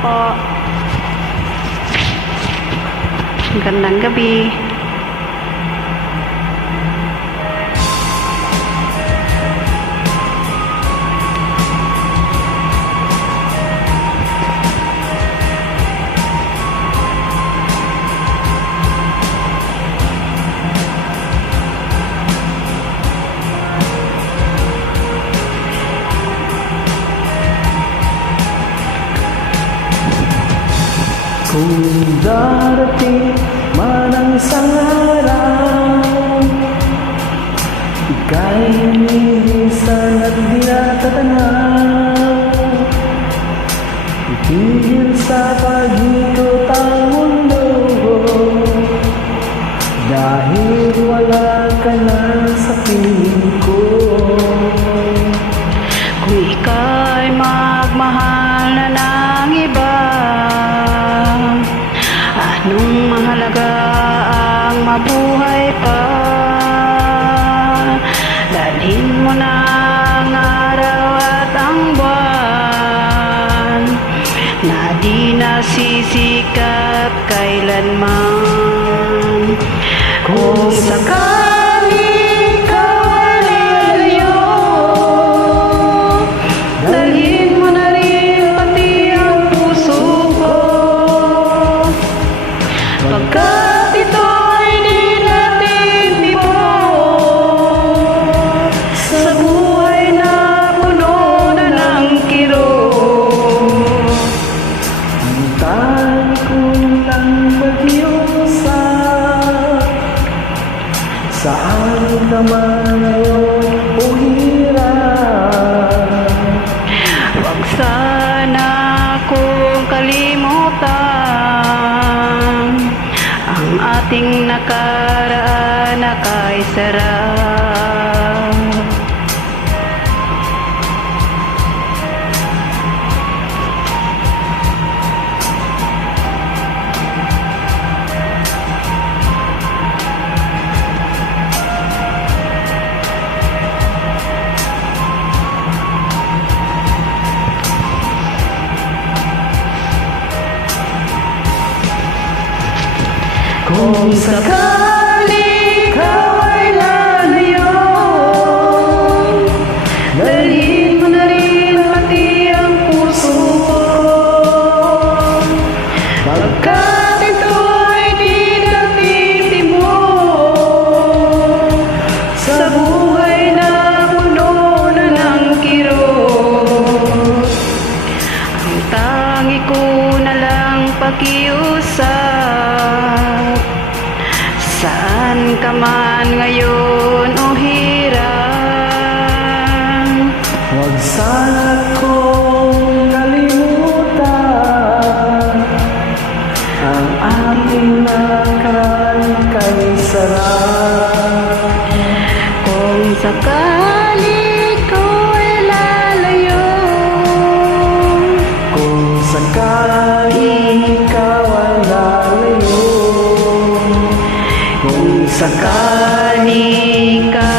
po. Magandang gabi. Kung darating man ang isang araw, ika'y minsan at di natatanaw, itigil sa pag-ikot ang mundo, dahil wala ka na sa piling ko. Kung ika'y magmahal na ng iba, anong mahalaga ang mabuhay pa? Dalhin mo na ang araw at ang buwan, na di nasisikap kailanman. Kung sakaling ikaw ay lalayo, dalhin mo na rin pati ang puso ko, pagkat ito'y di natin tibok sa buhay na puno na ng kirot. Ang tanging ko lang mag-iusap, saan ka man ngayon o hirap. Huwag sana kong kalimutan ang ating nakaraan na kay sarap. Kung sakali ikaw ay lalayo, dalhin mo na rin pati ang puso ko, pagkat ito'y di natin tibok sa buhay na puno na ng kirot. Ang tangi ko na lang pakiusap, saan ka man ngayon o hirap. Huwag sana kong kalimutan ang aking nakaraan kay sarap. Kung sakali ko ay lalayo, Kung sakali ikaw ay lalayo, kung sakali ka